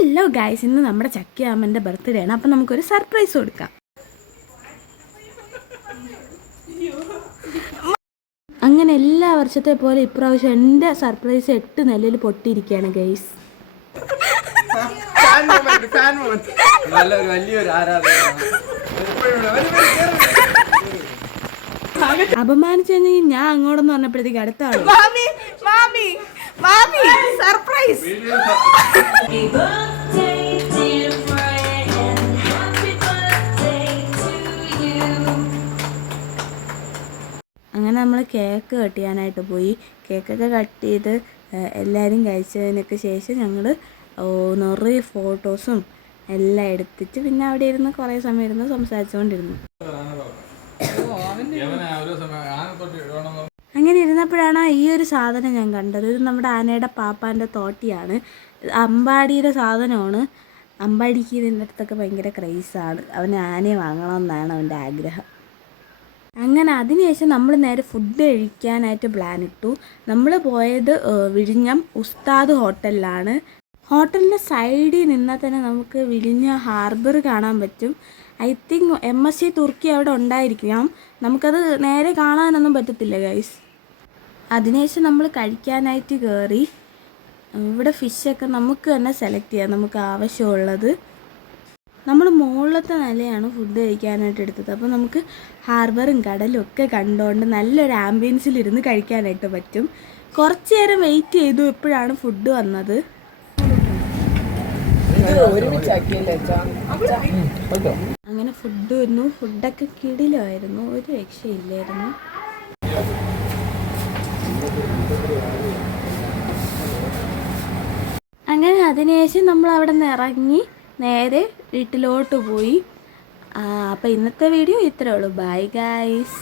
Hello guys, ഇന്ന് നമ്മുടെ ചക്കിയാമ്മൻ്റെ birthday ആണ്. അപ്പം നമുക്കൊരു സർപ്രൈസ് കൊടുക്കാം. അങ്ങനെ എല്ലാ വർഷത്തെ പോലെ ഇപ്രാവശ്യം എൻ്റെ സർപ്രൈസ് 8 നിലയിൽ പൊട്ടിയിരിക്കുകയാണ് ഗൈസ്. അപമാനിച്ചു ഞാൻ അങ്ങോട്ടെന്ന് പറഞ്ഞപ്പോഴത്തേക്ക് അടുത്ത ആള് സർപ്രൈസ്. അങ്ങനെ നമ്മൾ കേക്ക് കട്ട് ചെയ്യാനായിട്ട് പോയി. കേക്കൊക്കെ കട്ട് ചെയ്ത് എല്ലാവരും കഴിച്ചതിനൊക്കെ ശേഷം ഞങ്ങൾ നിറയെ ഫോട്ടോസും എല്ലാം എടുത്തിട്ട് പിന്നെ അവിടെ ഇരുന്ന് കുറേ സമയം ഇരുന്ന് സംസാരിച്ചുകൊണ്ടിരുന്നു. അങ്ങനെ ഇരുന്നപ്പോഴാണ് ഈ ഒരു സാധനം ഞാൻ കണ്ടത്. ഇത് നമ്മുടെ ആനയുടെ പാപ്പാൻ്റെ തോട്ടിയാണ്. അമ്പാടിയുടെ സാധനമാണ്. അമ്പാടിക്ക് ഇതിൻ്റെ അടുത്തൊക്കെ ഭയങ്കര ക്രൈസാണ്. അവന് ആനയെ വാങ്ങണമെന്നാണ് അവൻ്റെ ആഗ്രഹം. അങ്ങനെ അതിനുശേഷം നമ്മൾ നേരെ ഫുഡ് കഴിക്കാനായിട്ട് പ്ലാൻ ഇട്ടു. നമ്മൾ പോയത് വിഴിഞ്ഞം ഉസ്താദ് ഹോട്ടലിലാണ്. ഹോട്ടലിൻ്റെ സൈഡിൽ നിന്നാൽ തന്നെ നമുക്ക് വിഴിഞ്ഞ ഹാർബർ കാണാൻ പറ്റും. ഐ തിങ്ക് MSC തുർക്കി അവിടെ ഉണ്ടായിരിക്കാം. നമുക്കത് നേരെ കാണാനൊന്നും പറ്റത്തില്ല ഗൈസ്. അതിനുശേഷം നമ്മൾ കഴിക്കാനായിട്ട് കയറി. ഇവിടെ ഫിഷൊക്കെ നമുക്ക് തന്നെ സെലക്ട് ചെയ്യാം, നമുക്ക് ആവശ്യമുള്ളത്. നമ്മൾ മുകളിലത്തെ നിലയാണ് ഫുഡ് കഴിക്കാനായിട്ട് എടുത്തത്. അപ്പോൾ നമുക്ക് ഹാർബറും കടലും ഒക്കെ കണ്ടുകൊണ്ട് നല്ലൊരു ആംബിയൻസിലിരുന്ന് കഴിക്കാനായിട്ട് പറ്റും. കുറച്ച് നേരം വെയിറ്റ് ചെയ്തു. എപ്പോഴാണ് ഫുഡ് വന്നത്. അങ്ങനെ ഫുഡ് വന്നു. ഫുഡൊക്കെ കിടിലമായിരുന്നു, ഒരു രക്ഷയില്ലായിരുന്നു. അങ്ങനെ അതിനുശേഷം നമ്മൾ അവിടെ നിന്ന് ഇറങ്ങി നേരെ വീട്ടിലോട്ട് പോയി. അപ്പോൾ ഇന്നത്തെ വീഡിയോ ഇത്രയേ ഉള്ളൂ. Bye guys.